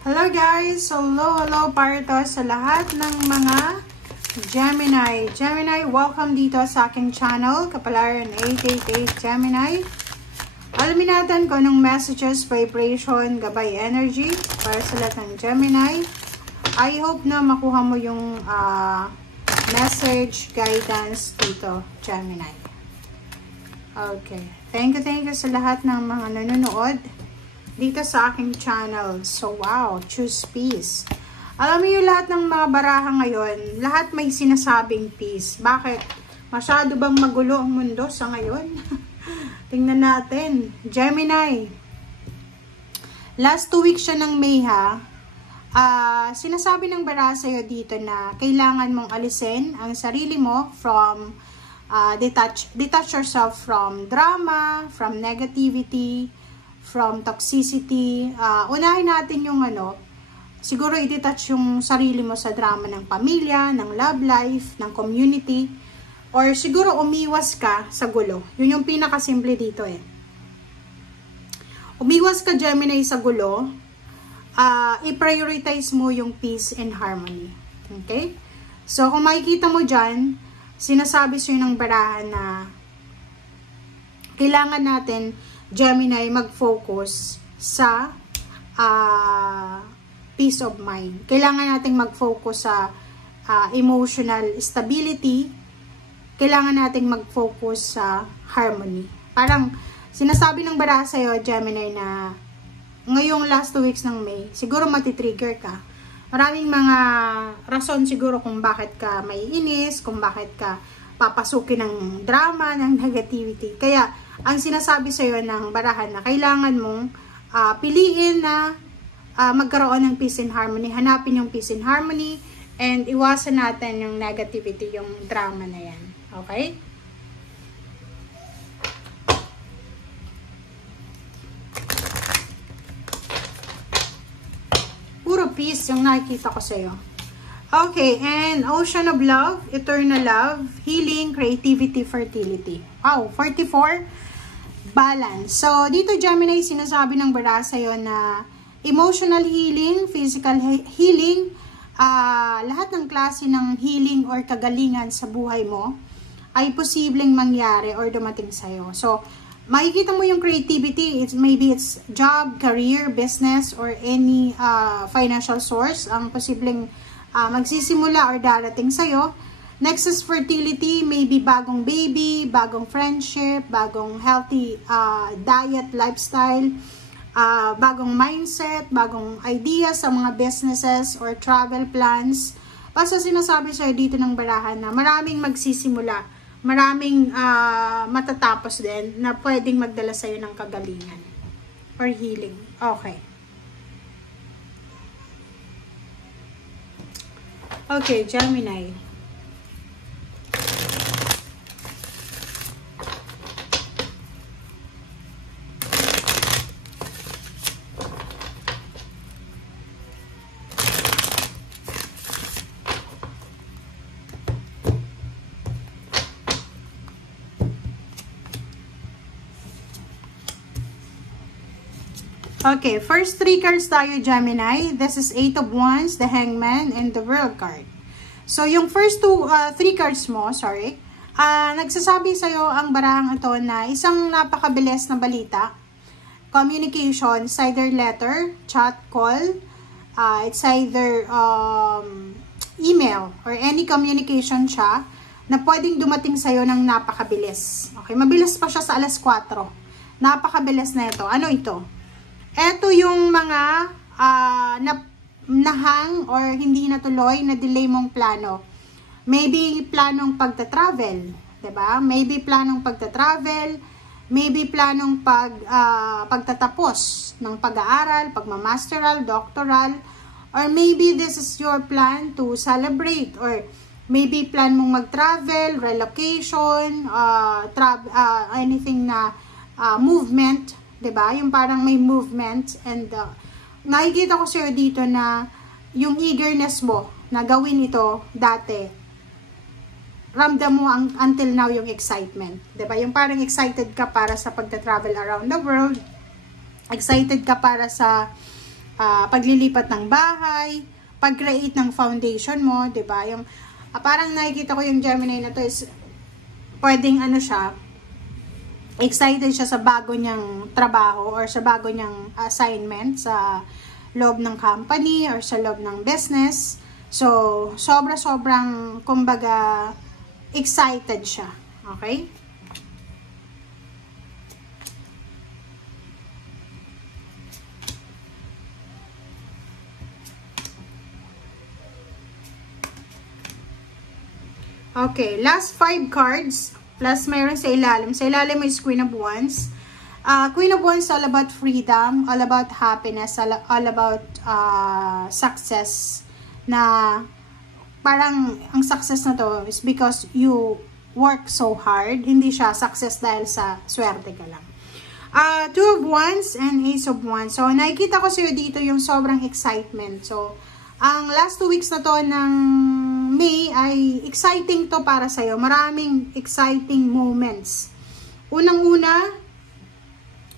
Hello guys! Hello para to sa lahat ng mga Gemini. Gemini, welcome dito sa aking channel, Kapalaran 888 Gemini. Alamin natin kung anong messages, vibration, gabay energy para sa lahat ng Gemini. I hope na makuha mo yung message, guidance dito, Gemini. Okay. Thank you sa lahat ng mga nanonood dito sa aking channel. So, wow, choose peace. Alam niyo lahat ng mga baraha ngayon, lahat may sinasabing peace. Bakit? Masyado bang magulo ang mundo sa ngayon? Tingnan natin. Gemini. Last 2 weeks siya ng May ha. Sinasabi ng baraha sa'yo dito na kailangan mong alisin ang sarili mo from detach yourself from drama, from negativity, from toxicity. Unahin natin yung siguro i-detach yung sarili mo sa drama ng pamilya, ng love life, ng community, or siguro umiwas ka sa gulo. Yun yung pinakasimple dito eh. Umiwas ka, Gemini, sa gulo. I-prioritize mo yung peace and harmony. Okay? So, kung makikita mo dyan, sinasabi sa'yo ng barahan na kailangan natin, Gemini, mag-focus sa peace of mind. Kailangan natin mag-focus sa emotional stability. Kailangan natin mag-focus sa harmony. Parang sinasabi ng baraha sa'yo, Gemini, na ngayong last 2 weeks ng May, siguro matitrigger ka. Maraming mga rason siguro kung bakit ka may inis, kung bakit ka papasukin ng drama, ng negativity. Kaya, ang sinasabi sa'yo ng barahan na kailangan mong piliin na magkaroon ng peace and harmony. Hanapin yung peace and harmony and iwasan natin yung negativity, yung drama na yan. Okay? Puro peace yung nakikita ko sa'yo. Okay, and Ocean of Love, Eternal Love, Healing, Creativity, Fertility. Wow, 44. Balance. So, dito Gemini, sinasabi ng baraha sa'yo na emotional healing, physical healing, lahat ng klase ng healing or kagalingan sa buhay mo ay posibleng mangyari or dumating sa'yo. So, makikita mo yung creativity, maybe it's job, career, business, or any financial source ang posibleng magsisimula or darating sa'yo. Next is fertility, maybe bagong baby, bagong friendship, bagong healthy diet, lifestyle, bagong mindset, bagong ideas sa mga businesses or travel plans. Basta sinasabi sa'yo dito ng barahan na maraming magsisimula, maraming matatapos din na pwedeng magdala sa'yo ng kagalingan or healing. Okay. Okay, Gemini. Okay, first 3 cards tayo, Gemini. This is 8 of Wands, the Hangman, and the World card. So, yung first 3 cards mo, nagsasabi sa'yo ang barahang ito na isang napakabilis na balita. Communication, it's either letter, chat, call, it's either email, or any communication siya na pwedeng dumating sa'yo ng napakabilis. Okay, mabilis pa siya sa alas 4. Napakabilis na ito. Ano ito? Ito yung mga nahang or hindi natuloy na delay mong plano. Maybe planong pagta-travel, 'di ba? Maybe planong pagta-travel, maybe planong pagtatapos ng pag-aaral, pagmamasteral, doctoral, or maybe this is your plan to celebrate, or maybe plan mong mag-travel, relocation, anything na movement. Diba? Yung parang may movement, and nakikita ko sa'yo dito na yung eagerness mo na gawin ito dati, ramdam mo until now yung excitement. Diba? Yung parang excited ka para sa pagta-travel around the world, excited ka para sa paglilipat ng bahay, pag-create ng foundation mo, 'di ba? Yung parang nakikita ko yung Gemini na to is pwedeng ano siya, excited siya sa bago niyang trabaho or sa bago niyang assignment sa loob ng company or sa loob ng business. So, sobrang kumbaga excited siya. Okay? Okay, last 5 cards, plus mayroon sa ilalim. Sa ilalim may Queen of Wands. Queen of Wands, all about freedom, all about happiness, all about success. Na parang ang success na to is because you work so hard. Hindi siya success dahil sa swerte ka lang. Two of Wands and Ace of Wands. So, nakikita ko sa'yo dito yung sobrang excitement. So, ang last 2 weeks na to ng May ay exciting to para sa'yo. Maraming exciting moments. Unang-una,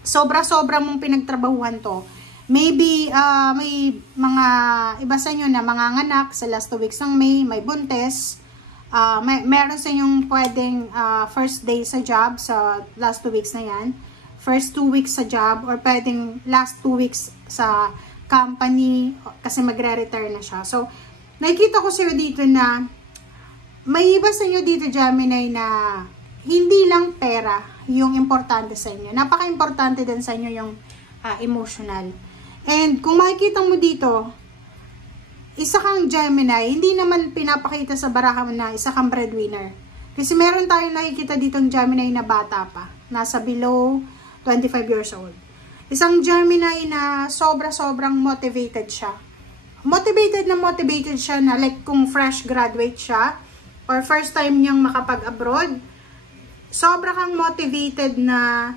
sobra-sobra mong pinagtrabahuan to. Maybe, may mga iba sa inyo na manganganak sa last 2 weeks ng May, may buntes. Meron sa inyong pwedeng first day sa job sa last 2 weeks na yan. First 2 weeks sa job or pwedeng last 2 weeks sa company kasi magre-retire na siya. So, nakikita ko sa'yo dito na may iba sa inyo dito, Gemini, na hindi lang pera yung importante sa inyo. Napaka-importante din sa inyo yung emotional. And kung makikita mo dito, isa kang Gemini, hindi naman pinapakita sa barahan na isa kang breadwinner. Kasi meron tayong nakikita ditong Gemini na bata pa. Nasa below 25 years old. Isang Gemini na sobrang motivated siya. Motivated siya na like kung fresh graduate siya or first time niyang makapag-abroad, sobra kang motivated na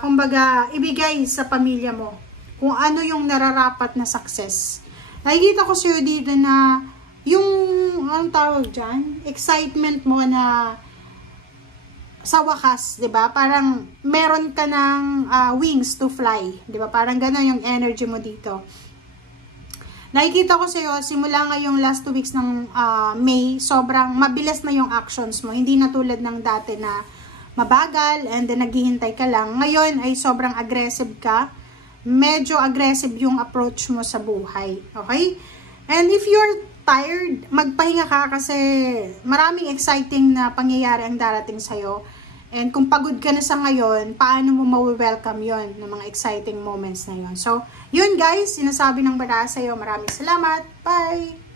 kumbaga ibigay sa pamilya mo kung ano yung nararapat na success. Nakikita ko sa'yo dito na yung anong tawag dyan, excitement mo na sa wakas, 'di ba? Parang meron ka ng wings to fly, 'di ba? Parang gano'n yung energy mo dito. Nakikita ko sa'yo, simula ngayong last 2 weeks ng May, sobrang mabilis na yung actions mo. Hindi na tulad ng dati na mabagal and then naghihintay ka lang. Ngayon ay sobrang aggressive ka. Medyo aggressive yung approach mo sa buhay. Okay? And if you're tired, magpahinga ka kasi maraming exciting na pangyayari ang darating sa'yo. And kung pagod ka na sa ngayon, paano mo ma-welcome yon ng mga exciting moments na yon? So, yun guys, sinasabi ng bata sa'yo. Maraming salamat. Bye!